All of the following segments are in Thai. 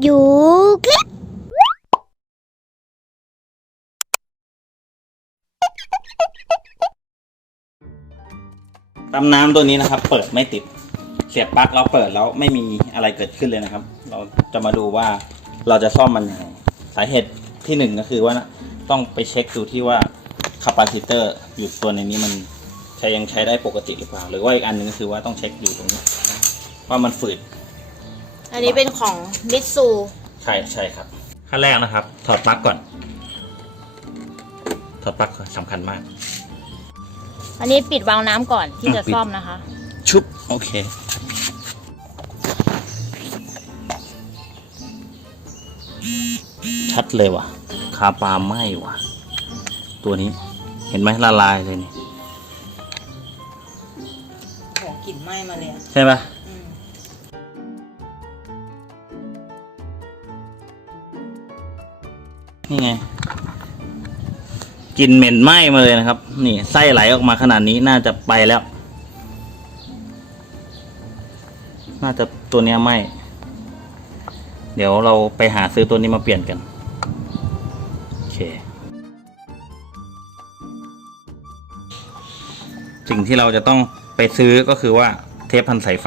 อยู่คลิปตำน้ำตัวนี้นะครับ เปิดไม่ติด เสียบปลั๊กเราเปิดแล้วไม่มีอะไรเกิดขึ้นเลยนะครับ เราจะมาดูว่าเราจะซ่อมมันยังไงสาเหตุที่หนึ่งก็คือว่าต้องไปเช็คดูที่ว่าคาปาซิเตอร์อยู่ตัวในนี้มันใช้ยังใช้ได้ปกติหรือเปล่า หรือว่าอีกอันหนึ่งก็คือว่าต้องเช็คอยู่ตรงนี้ ว่ามันฝืด อันนี้เป็นของมิตซูใช่ใช่ครับ ขั้นแรกนะครับ ถอดปลั๊กก่อน ถอดปลั๊กสำคัญมาก อันนี้ปิดวาล์วน้ำก่อนที่จะอะปิด ซ่อมนะคะ ชุบ โอเค ชัดเลยว่ะ คาปลาไหม้ว่ะ ตัวนี้ เห็นไหมละลายเลยนี่ โหกลิ่นไหม้มาเลยอะใช่ปะอืม นี่ไงกลินเหม็นไหม้มาเลยนะครับ นี่ไส้ไหลออกมาขนาดนี้น่าจะไปแล้ว น่าจะตัวเนี้ยไหม้เดี๋ยวเราไปหาซื้อตัวนี้มาเปลี่ยนกัน โอเค สิ่งที่เราจะต้องไปซื้อก็คือว่าเทปพันสายไฟ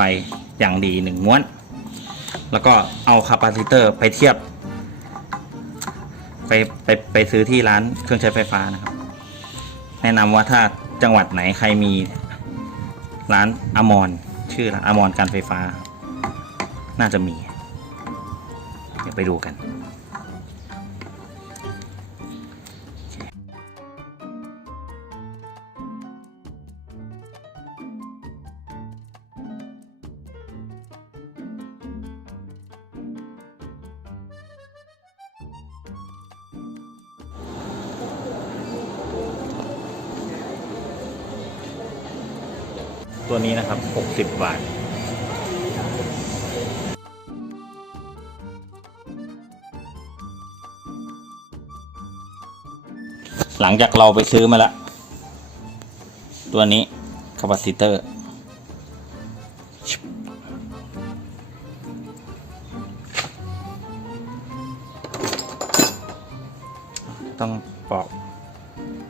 อย่างดีหนึ่งม้วน แล้วก็เอาคาปาซิเตอร์ไปเทียบ ไปไปไปซื้อที่ร้านเครื่องใช้ไฟฟ้านะครับ แนะนำว่าถ้าจังหวัดไหนใครมีร้านอมรชื่อร้านอมรการไฟฟ้า น่าจะมี เดี๋ยวไปดูกัน ตัวนี้นะครับ 60 บาท หลังจากเราไปซื้อมาแล้ว ตัวนี้คาปาซิเตอร์ ต้องปอก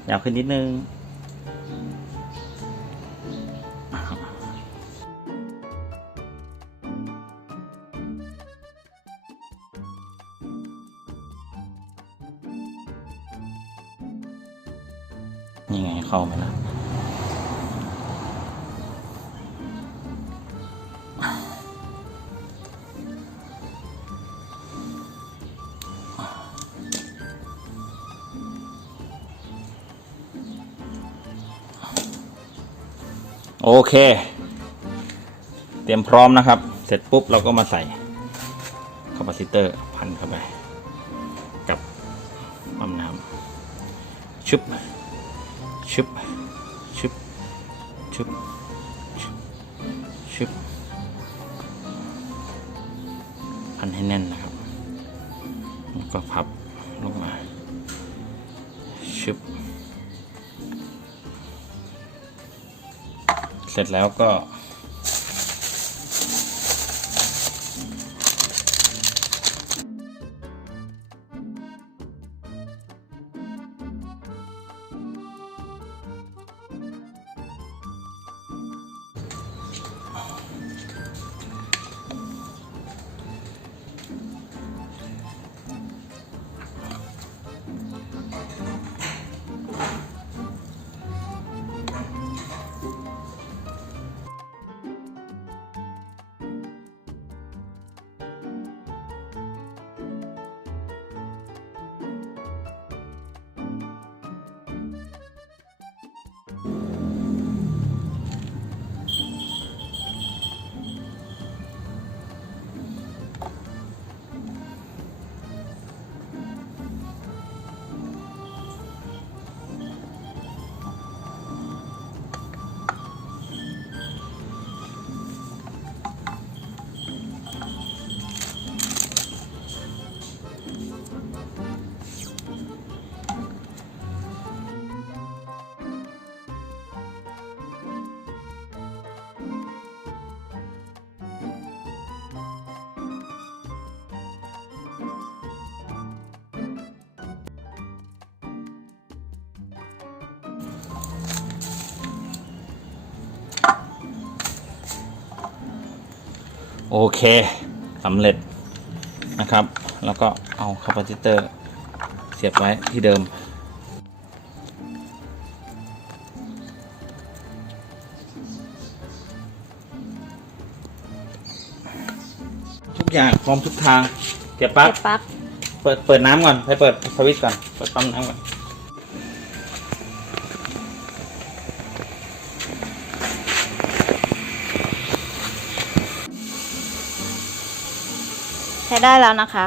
ยาวขึ้นนิดนึง นี่ไงเข้ามาแล้วโอเค เตรียมพร้อมนะครับ เสร็จปุ๊บเราก็มาใส่คาปาซิเตอร์พันเข้าไป กับปั๊มน้ำชุบ ชึบชึบชึบชึบพันให้แน่นนะครับ แล้วก็พับลงมาชึบเสร็จแล้วก็ โอเคสำเร็จนะครับ แล้วก็เอาคาปาซิเตอร์เสียบไว้ที่เดิม ทุกอย่างพร้อมทุกทางเสียบปลั๊กเสียบปลั๊ก เปิดเปิดน้ำก่อนไปเปิดสวิตช์ก่อน เปิดปั๊มน้ำก่อน ใช้ได้แล้วนะคะ